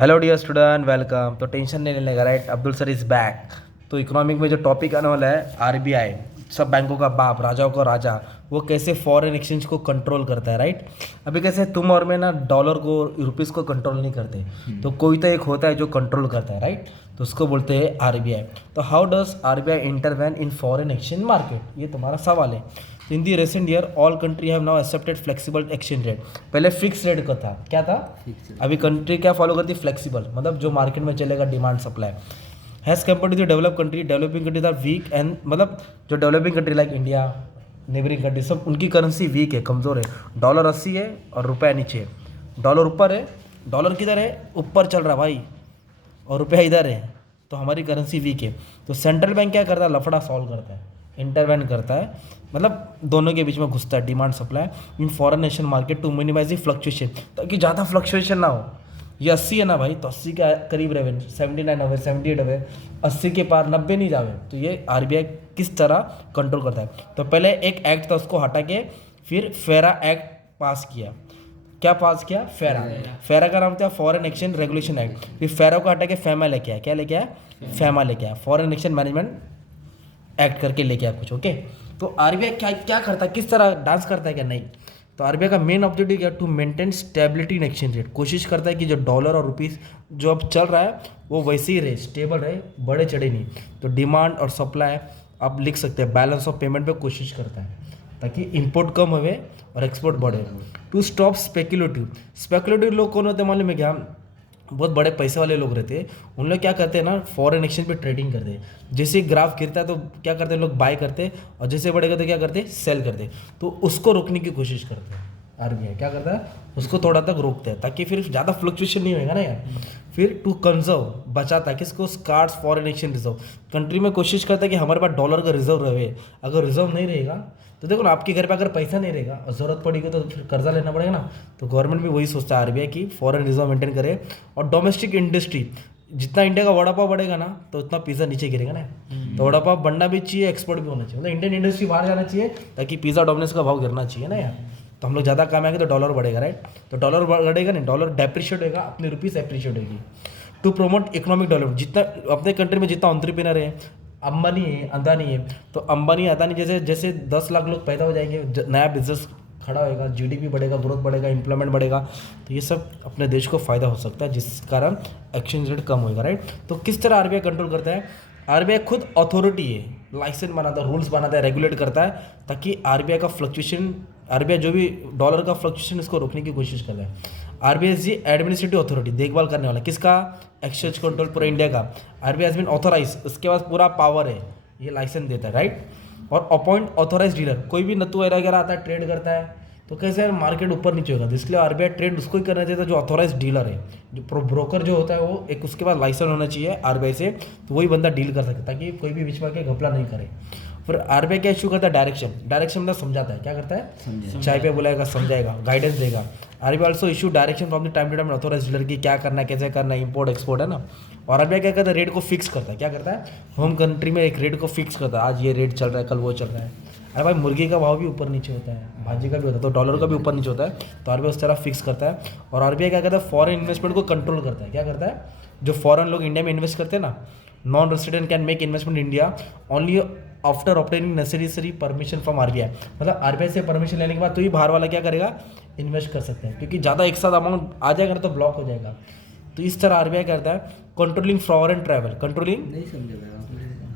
Hello dear student, welcome. तो tension नहीं लेने का, right. Abdul sir is back. तो इकोनॉमिक में जो टॉपिक आने वाला है, आरबीआई, सब बैंकों का बाप, राजाओं का राजा, वो कैसे फॉरेन एक्सचेंज को कंट्रोल करता है, राइट। अभी कैसे तुम और मैं ना डॉलर को, रुपीज़ को कंट्रोल नहीं करते, तो कोई तो एक होता है जो कंट्रोल करता है, राइट। तो उसको बोलते हैं आरबीआई। तो how does RBI intervene in foreign exchange market, ये तुम्हारा सवाल है। In the recent year all country have now accepted flexible exchange rate. पहले फिक्स रेट का था, क्या था? अभी कंट्री क्या फॉलो करती है? फ्लेक्सिबल, मतलब जो मार्केट में चलेगा, demand supply. Has compared to the develop country, developing countries are weak and, मतलब जो developing country like India, neighbouring country, सब उनकी करेंसी वीक है, कमज़ोर है। डॉलर 80 है और रुपया नीचे है। डॉलर ऊपर है, डॉलर किधर है? ऊपर चल रहा भाई, और रुपया इधर है, तो हमारी करेंसी वीक है। तो सेंट्रल बैंक क्या करता है? लफड़ा सॉल्व करता है, इंटरवेन करता है, मतलब दोनों के बीच में घुसता है, demand supply in foreign nation market to minimise the fluctuation, ताकि ज़्यादा फ्लक्चुएशन ना हो। ये 80 है ना भाई, तो 80 के करीब रहे, 79 हो, 78 हो, 80 के पार 90 नहीं जावे। तो ये आरबीआई किस तरह कंट्रोल करता है? तो पहले एक एक्ट था, उसको हटा के फिर फेरा एक्ट पास किया। क्या पास किया? फेरा। फेरा का नाम था फॉरेन एक्सचेंज रेगुलेशन एक्ट। फिर फेरा को हटा के फेमा लेके आया। क्या लेके आया? फेमा लेके आया, फॉरेन एक्सचेंज मैनेजमेंट एक्ट करके लेके आया कुछ। ओके। तो आरबीआई क्या क्या करता है, किस तरह डांस करता है, क्या नहीं? तो आरबीआई का मेन ऑब्जेक्टिव क्या? To maintain stability in exchange rate. कोशिश करता है कि जो डॉलर और रुपीस जो अब चल रहा है वो वैसे ही रहे, स्टेबल रहे, बड़े चढ़े नहीं। तो डिमांड और सप्लाई आप लिख सकते हैं, बैलेंस ऑफ पेमेंट पे कोशिश करता है, ताकि इंपोर्ट कम हुए और एक्सपोर्ट बढ़े। To stop speculative. स्पेकुलेटिव लोग कौन होते हैं मालूम है क्या? बहुत बड़े पैसे वाले लोग रहते हैं। उन लोग क्या करते हैं ना, फॉरेन एक्सचेंज पे ट्रेडिंग करते हैं। जैसे ग्राफ गिरता है तो क्या करते हैं लोग? बाय करते हैं, और जैसे बढ़ेगा तो क्या करते हैं? सेल करते हैं। तो उसको रोकने की कोशिश करते हैं। आरबीआई क्या करता है? उसको थोड़ा तक रोकता है, ताकि फिर ज़्यादा फ्लक्चुएशन नहीं होगा ना यार। फिर टू कंजर्व, बचाता है किसको? Scarce foreign exchange reserve. Country में कोशिश करता है कि हमारे पास डॉलर का रिजर्व रहे। अगर रिजर्व नहीं रहेगा तो देखो ना, आपके घर पे अगर पैसा नहीं रहेगा और ज़रूरत पड़ेगी तो फिर कर्जा लेना पड़ेगा ना। तो गवर्नमेंट भी वही सोचता है आरबीआई की फॉरेन रिजर्व मेंटेन करे। और डोमेस्टिक इंडस्ट्री, जितना इंडिया का वड़ा पाव बढ़ेगा ना, तो उतना पिज़्ज़ा नीचे गिरेगा ना। तो वड़ा पाव बढ़ना भी चाहिए, एक्सपोर्ट भी होना चाहिए, मतलब इंडियन इंडस्ट्री बाहर जाना चाहिए, ताकि पिज़्ज़ा डोमिनोज का भाव गिरना चाहिए ना यार। तो हम लोग ज़्यादा कमाएंगे तो डॉलर बढ़ेगा, राइट। तो डॉलर बढ़ेगा नहीं, डॉलर डेप्रिशिएट होगा, अपनी रुपीज़ एप्रिशिएट होगी। टू प्रमोट इकोनॉमिक डेवलपमेंट, जितना अपने कंट्री में जितना एंटरप्रेन्योर है, अंबानी है, अदानी है, तो अंबानी अदानी जैसे जैसे 10 लाख लोग पैदा हो जाएंगे, नया बिजनेस खड़ा होएगा, जीडीपी बढ़ेगा, ग्रोथ बढ़ेगा, एम्प्लॉयमेंट बढ़ेगा। तो ये सब अपने देश को फायदा हो सकता है, जिस कारण एक्सचेंज रेट कम होएगा, राइट। तो किस तरह आरबीआई कंट्रोल करता है? आरबीआई खुद अथॉरिटी है, लाइसेंस बनाता है, रूल्स बनाता है, रेगुलेट करता है, ताकि आरबीआई का फ्लक्चुएशन, आरबीआई जो भी डॉलर का फ्लक्चुएशन, इसको रोकने की कोशिश कर रहा है। आरबीआई जी एडमिनिस्ट्रेटिव अथॉरिटी, देखभाल करने वाला किसका? एक्सचेंज कंट्रोल पूरा इंडिया का। आरबीआई हैज बीन ऑथोराइज, उसके पास पूरा पावर है, ये लाइसेंस देता है, राइट। और अपॉइंट ऑथोराइज डीलर, कोई भी नत्थु वगैरह आता है, ट्रेड करता है, तो कैसे मार्केट ऊपर नीचे होगा, तो इसलिए आरबीआई ट्रेड उसको ही करना चाहिए जो ऑथोराइज डीलर है। जो ब्रोकर जो होता है वो एक, उसके पास लाइसेंस होना चाहिए आरबीआई से, तो वही बंदा डील कर सकता है, ताकि कोई भी बीच में आके घपला नहीं करे। फिर आरबीआई क्या इशू करता है? डायरेक्शन। डायरेक्शन मतलब समझाता है, क्या करता है? चाय पे बुलाएगा, समझाएगा, गाइडेंस देगा। RBI also issue direction from the time to time authorise dealer की, क्या करना है, कैसे करना है, इंपोर्ट एक्सपोर्ट, है ना। और आरबीआई क्या करता है? रेट को फिक्स करता है। क्या करता है? होम कंट्री में एक रेट को फिक्स करता है, आज ये रेट चल रहा है, कल वो चल रहा है। अरे भाई, मुर्गी का भाव भी ऊपर नीचे होता है, भाजी का भी होता है, तो डॉलर का भी ऊपर नीचे होता है, तो आरबीआई उस तरह फिक्स करता है। और आरबीआई क्या करता है? फॉरेन इन्वेस्टमेंट को कंट्रोल करता है। क्या करता है? जो फॉरेन लोग इंडिया में इन्वेस्ट करते हैं ना, non resident can make investment India only after obtaining necessary permission from RBI. मतलब आरबीआई से परमिशन लेने के बाद तो ही बाहर वाला क्या करेगा? इन्वेस्ट कर सकते हैं, क्योंकि ज़्यादा एक साथ अमाउंट आ जाएगा ना तो ब्लॉक हो जाएगा। तो इस तरह आरबीआई करता है। कंट्रोलिंग फॉरेन ट्रैवल, कंट्रोलिंग नहीं समझेगा।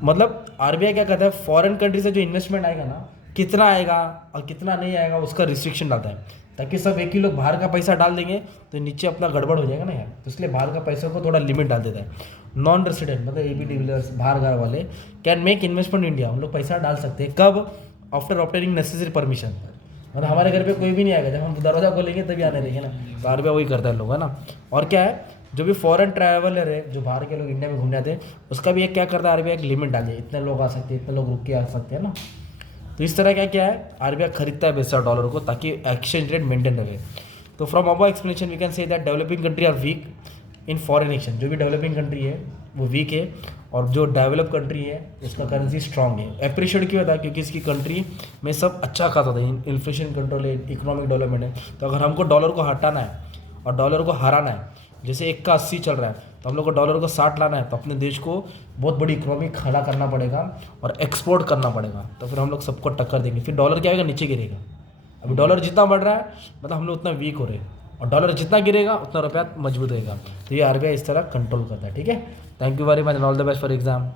मतलब आरबीआई क्या करता है? फॉरेन कंट्री से जो इन्वेस्टमेंट आएगा ना, कितना आएगा और कितना नहीं आएगा, उसका रिस्ट्रिक्शन डालता है, ताकि सब एक ही लोग बाहर का पैसा डाल देंगे तो नीचे अपना गड़बड़ हो जाएगा ना यार। तो इसलिए बाहर का पैसा को थोड़ा लिमिट डाल देता है। नॉन रेसिडेंट मतलब एबी डिविलियर्स, बाहर घर वाले, कैन मेक इन्वेस्टमेंट इंडिया, हम लोग पैसा डाल सकते हैं। कब? After obtaining necessary permission. मतलब हमारे घर पे कोई भी नहीं आएगा, जब हम दरवाजा खोलेंगे तभी आने देंगे ना। तो आरबीआई वही करता है लोग, है ना। और क्या है? जो भी फॉरेन ट्रैवलर है, जो बाहर के लोग इंडिया में घूमने आते हैं, उसका भी एक क्या करता है आरबीआई? एक लिमिट डाली है, इतने लोग आ सकते हैं, इतने लोग रुक के आ सकते हैं ना। तो इस तरह क्या क्या है? आरबीआई खरीदता है बेचा डॉलर को, ताकि एक्सचेंज रेट मेंटेन रहे। तो from above explanation we can say that developing country are weak in foreign exchange. जो भी डेवलपिंग कंट्री है वो वीक है, और जो डेवलप कंट्री है उसका करेंसी स्ट्रांग है। अप्रिशिएट क्यों होता है? क्योंकि इसकी कंट्री में सब अच्छा खासा होता है, इन्फ्लेशन कंट्रोल है, इकोनॉमिक डेवलपमेंट है। तो अगर हमको डॉलर को हटाना है और डॉलर को हराना है, जैसे 1 का 80 चल रहा है तो हम लोग को डॉलर को 60 लाना है, तो अपने देश को बहुत बड़ी इकोनॉमी खड़ा करना पड़ेगा और एक्सपोर्ट करना पड़ेगा, तो फिर हम लोग सबको टक्कर देंगे। फिर डॉलर क्या आएगा, नीचे गिरेगा। अभी डॉलर जितना बढ़ रहा है मतलब हम लोग उतना वीक हो रहे हैं, और डॉलर जितना गिरेगा उतना रुपया मजबूत होएगा। तो ये आरबीआई इस तरह कंट्रोल करता है, ठीक है। Thank you very much and all the best for exam.